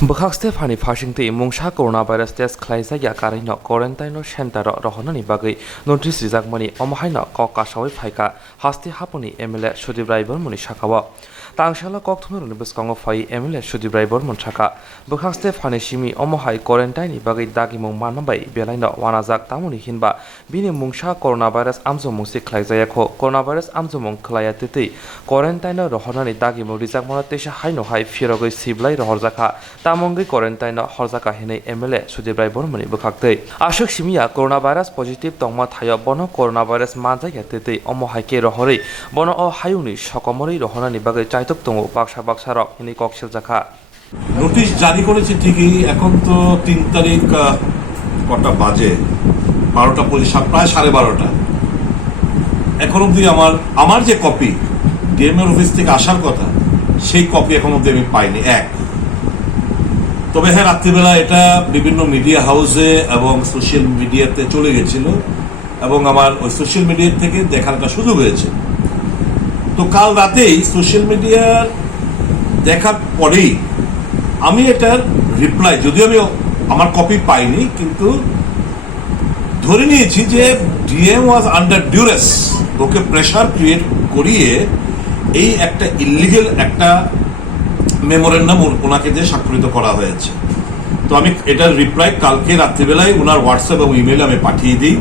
Bokhaste Fani Fashingti Mungsha coronavirus test Klaisa Yakarino quarantine center Rohonani Bagi notice Rizakmani Omahaina Koka Shawi Faika Hasti Haponi Emile Shudibraibor Muni Shakawa Tangshala Koktumur Nibuskongo Fai Emile Shudibraibor Munchaka Bokhaste Fani Shimi Omahai quarantine Bagi Dagimong Manabai Belaino Wanazak Tamuni Hinba Bini Mungsha coronavirus Amzo Musi Klaisa Yako coronavirus Amzo Mong Klaya Titi quarantine Rohonani Dagimo Rizakmona Tesha Haino Hai Firogo Siblai Rohzaka Tamongi quarantine Horzaka Hene Emile Sudibrai Bormani Bukakte. Ashok Shimia coronavirus positive Tongma Thaya Bono coronavirus Manja Yatete Omohake Rohori Bono o Hayuni Shokomori Rohana Nibaga Chaitok Tongo Baksha Baksarok Hini Kokshil Jaka. Notice জারি করেছে ঠিকই এখন তো ৩ তারিখ কটা বাজে ১২টা প্রায় ১২:৩০ এখন অবধি আমার যে কপি ডিএমএর অফিস থেকে আসার কথা সেই কপি এখন অবধি আমি পাইনি তবে হ্যাঁ রাত্রিবেলা এটা বিভিন্ন মিডিয়া হাউসে এবং সোশ্যাল মিডিয়াতে চলে গেছিল এবং আমার ওই সোশ্যাল মিডিয়া থেকে দেখার একটা সুযোগ হয়েছে তো কাল রাতেই সোশ্যাল মিডিয়ার দেখার পরেই আমি এটার রিপ্লাই যদিও আমি আমার কপি পাইনি কিন্তু ধরে নিয়েছি যে ডিএম ওয়াজ আন্ডার ডিউরেস ওকে প্রেশার ক্রিয়েট করিয়ে এই একটা ইলিগেল একটা মেমোরেন্ডাম ওনাকে দিয়ে স্বাক্ষরিত করা হয়েছে তো আমি এটার রিপ্লাই কালকে রাত্রিবেলায় ওনার হোয়াটসঅ্যাপ এবং ইমেইলে আমি পাঠিয়ে দিই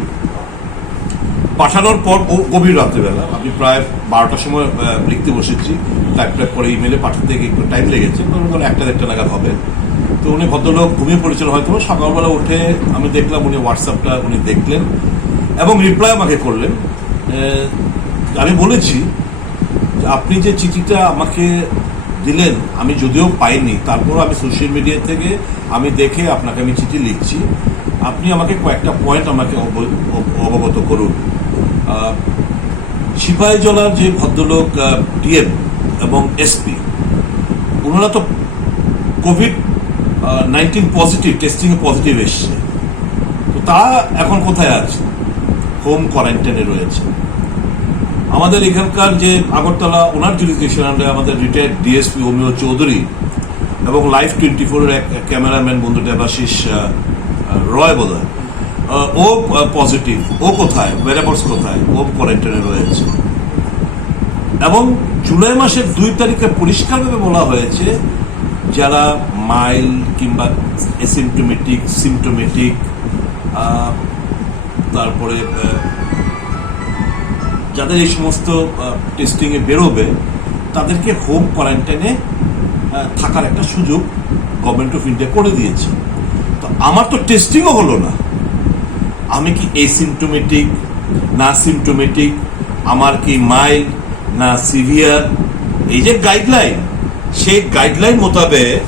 পাঠানোর পর গভীর রাত্রিবেলা আমি প্রায় ১২টার সময় লিখতে বসেছি টাইপ করে ইমেইলে পাঠাতে একটু টাইম লেগেছে ধরুন ১টা-১.৫টা নাগাদ হবে তো উনি ভদ্রলোক ঘুমিয়ে পড়েছিল হয়তো সকালবেলা উঠে আমি দেখলাম উনি হোয়াটসঅ্যাপটা উনি দেখলেন এবং রিপ্লাই আমাকে করলেন আমি বলেছি যে আপনি যে চিঠিটা আমাকে দিলেন আমি যদিও পাইনি তারপর আমি সোশ্যাল মিডিয়া থেকে আমি দেখে আপনাকে আমি চিঠি লিখছি আপনি আমাকে কয়েকটা পয়েন্ট আমাকে অবগত করুন সিপাহীজলার যে ভদ্রলোক ডিএম এবং এসপি ওনারা তো কোভিড-19 পজিটিভ টেস্টিং পজিটিভ এসছে তো তারা এখন কোথায় আছে হোম কোয়ারেন্টাইনে রয়েছে আমাদের এখানকার যে আগরতলা ওনার জুরিসডিকশনে আমাদের রিটায়ার্ড ডিএসপি অমিয় চৌধুরী এবং লাইভ 24-এর এক ক্যামেরাম্যান বন্ধু দেবাশিস রয় বোধহয় ও পজিটিভ ও কোথায় ওয়েরাবর্স কোথায় ও কোয়ারেন্টাইনে রয়েছে এবং জুলাই মাসের 2 তারিখে পরিষ্কারভাবে বলা হয়েছে যারা মাইল্ড কিংবা অ্যাসিমটোমেটিক সিমটোমেটিক তারপরে যাদের এই সমস্ত টেস্টিংয়ে বেরোবে তাদেরকে হোম কোয়ারেন্টাইনে থাকার একটা সুযোগ গভর্নমেন্ট অফ ইন্ডিয়া করে দিয়েছে তো আমার তো টেস্টিংও হলো না আমি কি এসিমটোমেটিক না সিমটোমেটিক আমার কি মাইল্ড না সিভিয়ার এই যে গাইডলাইন সেই গাইডলাইন মোতাবেক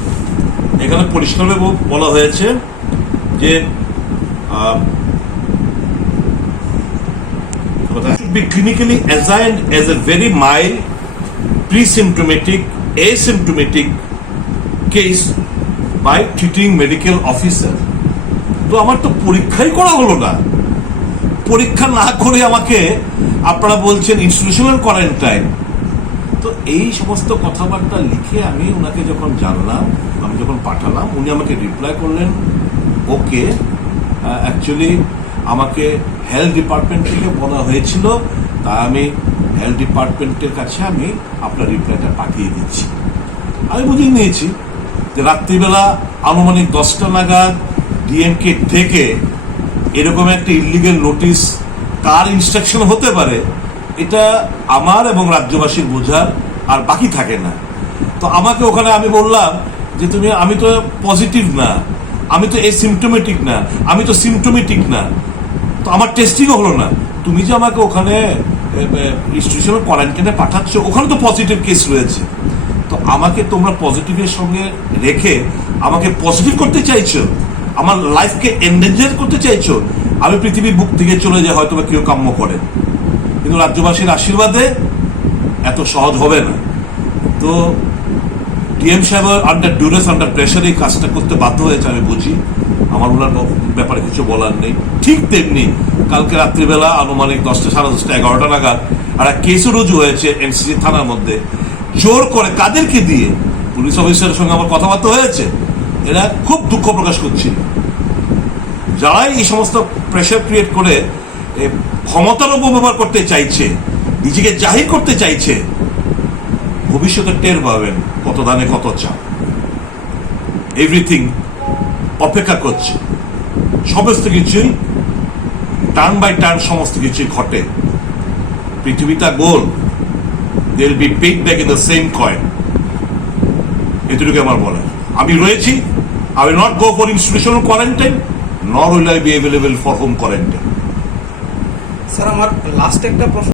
এখানে পরিষ্কারভাবে বলা হয়েছে যে should be clinically assigned as a very mild pre-symptomatic asymptomatic case by treating medical officer তো আমার তো পরীক্ষাই করা হলো না পরীক্ষা না করে আমাকে আপনারা বলছেন ইনস্টিটিউশনাল কোয়ারেন্টাইন তো এই সমস্ত কথাবার্তা লিখে আমি ওনাকে যখন জানলাম আমি যখন পাঠালাম উনি আমাকে রিপ্লাই করলেন ওকে অ্যাকচুয়ালি আমাকে হেলথ ডিপার্টমেন্ট থেকে বলা হয়েছিল তা আমি হেলথ ডিপার্টমেন্টের কাছে আমি আপনার রিপ্লাইটা পাঠিয়ে দিচ্ছি আমি বুঝিয়ে নিয়েছি যে রাত্রিবেলা আনুমানিক 10টা নাগাদ ডিএমকে থেকে এরকম একটা ইলিগেল নোটিশ কার ইনস্ট্রাকশন হতে পারে এটা আমার এবং রাজ্যবাসীর বোঝার আর বাকি থাকে না তো আমাকে ওখানে আমি বললাম যে আমি তো পজিটিভ না আমি তো এসিমটোমেটিক না আমি তো সিমটোমেটিক না তো আমার টেস্টিংও হলো না তুমি যে আমাকে ওখানে ইনস্টিটিউশনাল কোয়ারেন্টাইনে পাঠাচ্ছ ওখানে তো পজিটিভ কেস রয়েছে তো আমাকে তোমরা পজিটিভের সঙ্গে রেখে আমাকে পজিটিভ করতে চাইছো আমার লাইফকে এন্ডেঞ্জার করতে চাইছো আমি পৃথিবীর বুক থেকে চলে যাই হয়তো বা কেউ কাম্য করে কিন্তু রাজ্যবাসীর আশীর্বাদে এত সহজ হবে না তো ডিএম সাহেব আন্ডার ডিউরেস আন্ডার প্রেশার এই কাজটা করতে বাধ্য হয়েছে আমি বুঝি আমার ওনার ব্যাপারে কিছু বলার নেই ঠিক তেমনি কালকে রাত্রিবেলা আনুমানিক 10টা 10:30 11টা নাগাদ একটা কেসও রুজু হয়েছে এনসিসি থানার মধ্যে জোর করে কাদেরকে দিয়ে পুলিশ অফিসারের সঙ্গে আমার কথাবার্তা হয়েছে এরা খুব দুঃখ প্রকাশ করছে। যারাই এই সমস্ত প্রেশার ক্রিয়েট করে ক্ষমতার অপব্যবহার করতে চাইছে, নিজেকে জাহির করতে চাইছে, ভবিষ্যতে টের পাবেন কত দানে কত চাপ। এভরিথিং অপেক্ষা করছে, সমস্ত কিছুই টার্ন বাই টার্ন সমস্ত কিছুই ঘটে। পৃথিবীটা গোল, they will be paid back in the same coin. এটুকু আমার বলার। আমি রয়েছি। I will not go for institutional quarantine, nor will I be available for home quarantine. Sir আমার লাস্ট একটা প্রশ্ন